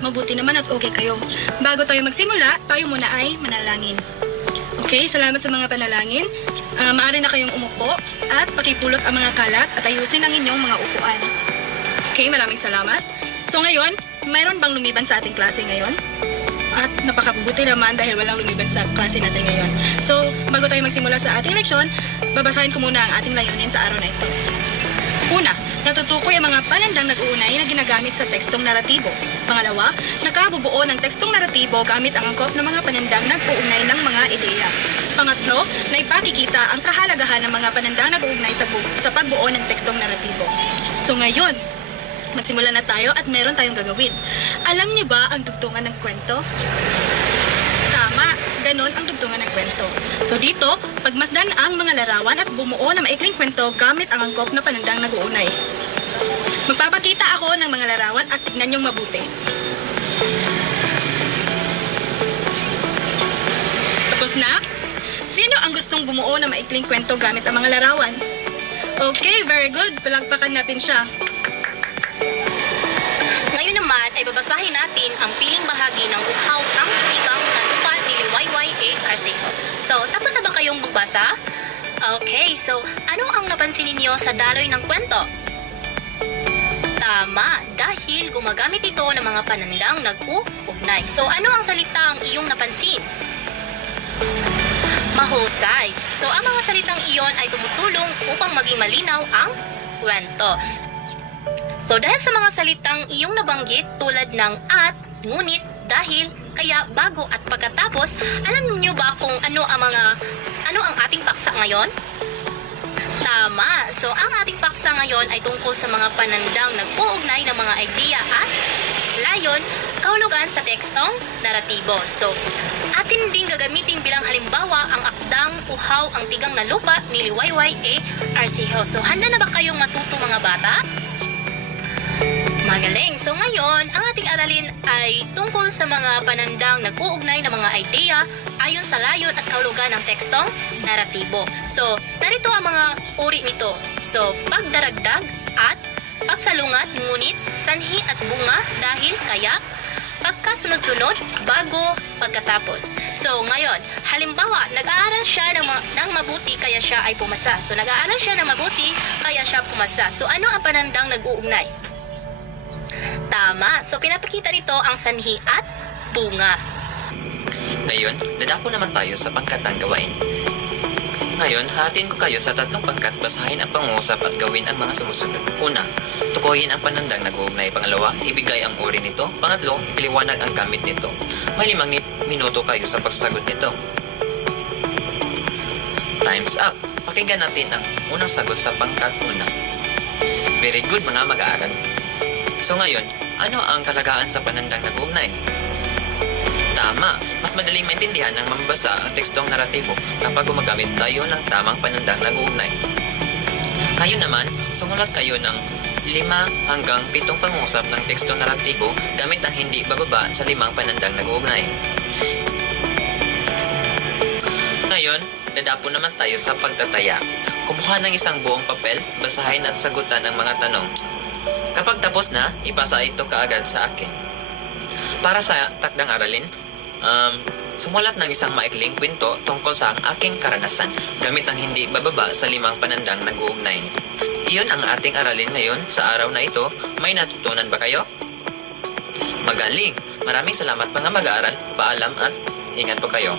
mabuti naman at okay kayo. Bago tayo magsimula, tayo muna ay manalangin. Okay, salamat sa mga panalangin. Maaari na kayong umupo at pakipulot ang mga kalat at ayusin ang inyong mga upuan. Okay, maraming salamat. So ngayon, mayroon bang lumiban sa ating klase ngayon? At napakabuti naman dahil walang lumiban sa klase natin ngayon. So, bago tayo magsimula sa ating leksyon, babasahin ko muna ang ating layunin sa araw na ito. Una, natutukoy ang mga panandang nag-uunay na ginagamit sa tekstong naratibo. Pangalawa, nakabubuo ng tekstong naratibo gamit ang angkop ng mga panandang nag-uunay ng mga ideya. Pangatlo, naipakikita ang kahalagahan ng mga panandang nag-uunay sa pagbuo ng tekstong naratibo. So ngayon, magsimula na tayo at meron tayong gagawin. Alam niyo ba ang dugtungan ng kwento? Tama, ganon ang dugtungan ng kwento. So dito, pagmasdan ang mga larawan at bumuo na maikling kwento gamit ang angkop na panandang nag-uunay. Magpapakita ako ng mga larawan at tignan niyong mabuti. Tapos na? Sino ang gustong bumuo na maikling kwento gamit ang mga larawan? Okay, very good. Palakpakan natin siya. Ngayon naman ay babasahin natin ang piling bahagi ng uhaw ang tigang na lupa ni Liwayway A. Arceo. So, tapos na ba kayong magbasa? Okay, so ano ang napansin ninyo sa daloy ng kwento? Tama, dahil gumagamit ito ng mga panandang nag-uugnay. So, ano ang salitang iyong napansin? Mahusay. So, ang mga salitang iyon ay tumutulong upang maging malinaw ang kwento. So, dahil sa mga salitang iyong nabanggit tulad ng at, ngunit, dahil, kaya, bago at pagkatapos, alam niyo ba kung ano ang ating paksa ngayon? Tama. So, ang ating paksa ngayon ay tungkol sa mga panandang nag-uugnay ng mga idea at layon, kahulugan sa tekstong naratibo. So, atin ding gagamitin bilang halimbawa ang akdang uhaw ang tigang na lupa ni Liwayway A. Arceo. So, handa na ba kayong matuto mga bata? Magaling! So ngayon, ang ating aralin ay tungkol sa mga panandang nag-uugnay ng mga ideya ayon sa layon at kahulugan ng tekstong naratibo. So, narito ang mga uri nito. So, pagdaragdag at pagsalungat, ngunit, sanhi at bunga, dahil, kaya, pagkasunod-sunod, bago, pagkatapos. So, ngayon, halimbawa, nag-aaral siya ng mabuti kaya siya ay pumasa. So, nag-aaral siya ng mabuti kaya siya pumasa. So, ano ang panandang nag-uugnay? Tama. So, pinapakita nito ang sanhi at bunga. Ngayon, dadako naman tayo sa pangkatang gawain. Ngayon, hahatiin ko kayo sa tatlong pangkat, basahin ang pangungusap at gawin ang mga sumusunod. Una, tukuyin ang panandang nag-uugnay. Pangalawa, ibigay ang uri nito. Pangatlo, ipaliwanag ang gamit nito. May 5 minuto kayo sa pagsasagot nito. Time's up. Pakinggan natin ang unang sagot sa pangkat una. Very good mga mag-aaral. So ngayon, ano ang kalagahan sa panandang nag-uugnay? Tama, mas madaling maintindihan ng mambasa ang tekstong naratibo kapag gumagamit tayo ng tamang panandang nag-uugnay. Ngayon naman, sumulat kayo ng 5 hanggang 7 pangusap ng tekstong naratibo gamit ang hindi bababa sa 5 panandang nag-uugnay. Ngayon, dadapo naman tayo sa pagtataya. Kumuha ng isang buong papel, basahin at sagutan ang mga tanong. Kapag tapos na, ipasa ito kaagad sa akin. Para sa takdang aralin, sumulat ng isang maikling kwento tungkol sa aking karanasan gamit ang hindi bababa sa 5 panandang nag-uugnay. Iyon ang ating aralin ngayon sa araw na ito. May natutunan ba kayo? Magaling! Maraming salamat mga mag-aaral. Paalam at ingat po kayo.